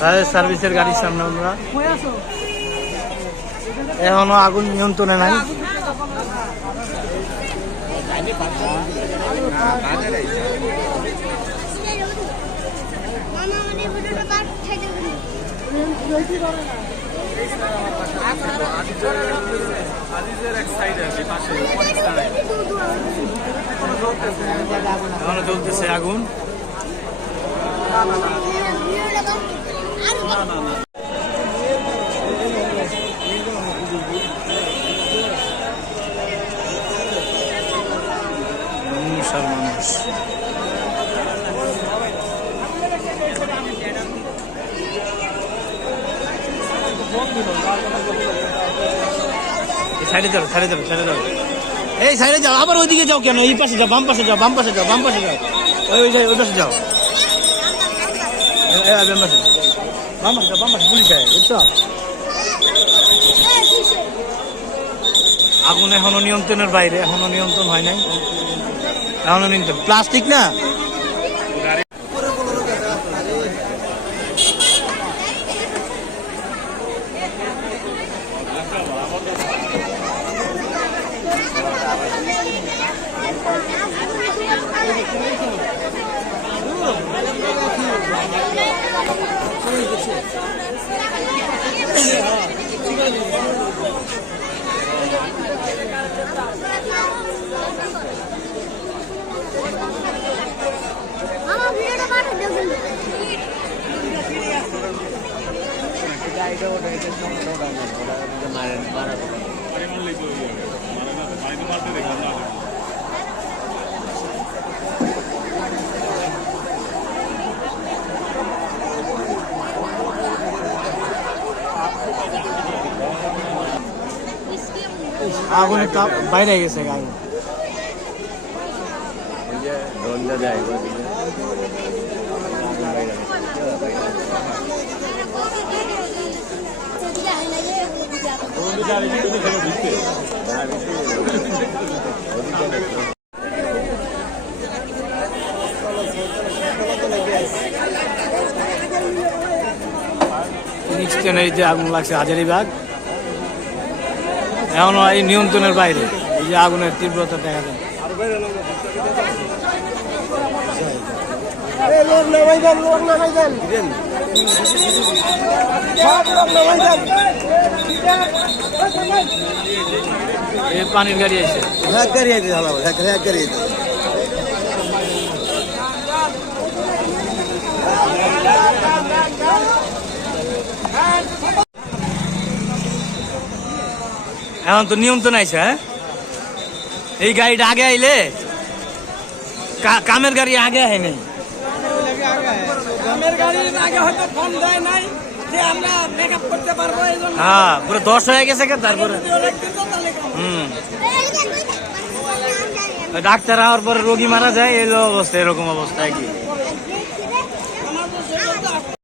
Fire সার্ভিসের গাড়ির সামনে আমরা এখনো আগুন নিয়ন্ত্রণে নাই। এখনো চলতেছে আগুন। মানুষ সাইডে যাও, সাইডে যাও, সাইডে যাও, এই সাইডে যাও, আবার ওইদিকে যাও কেন? এই পাশে যাও, বাম পাশে যাও, বাম পাশে যাও, বাম পাশে যাও, ওই পাশে যাও, বাম পাশে যাও, বাম পাশে পুলিশ আছে, বুঝছো? আগুন এখনো নিয়ন্ত্রণের বাইরে, এখনো নিয়ন্ত্রণ হয় নাই, এখনো নিয়ন্ত্রণ। প্লাস্টিক না আগুনে বাইরে গেছে আগুন। এই যে আগুন লাগছে হাজারীবাগ, এখনো এই নিয়ন্ত্রণের বাইরে। এই যে আগুনের তীব্রতা দেখা যায়। পানির গাড়ি আছে, এখন তো নিয়ন্ত্রণ আইছে। হ্যাঁ, এই গাড়িটা আগে আইলে কামের গাড়ি আগে আয় নাই, হ্যাঁ পুরো 10 হয়ে গেছে। তারপরে ডাক্তার হওয়ার পরে রোগী মারা যায়, এই অবস্থা, এরকম অবস্থা কি।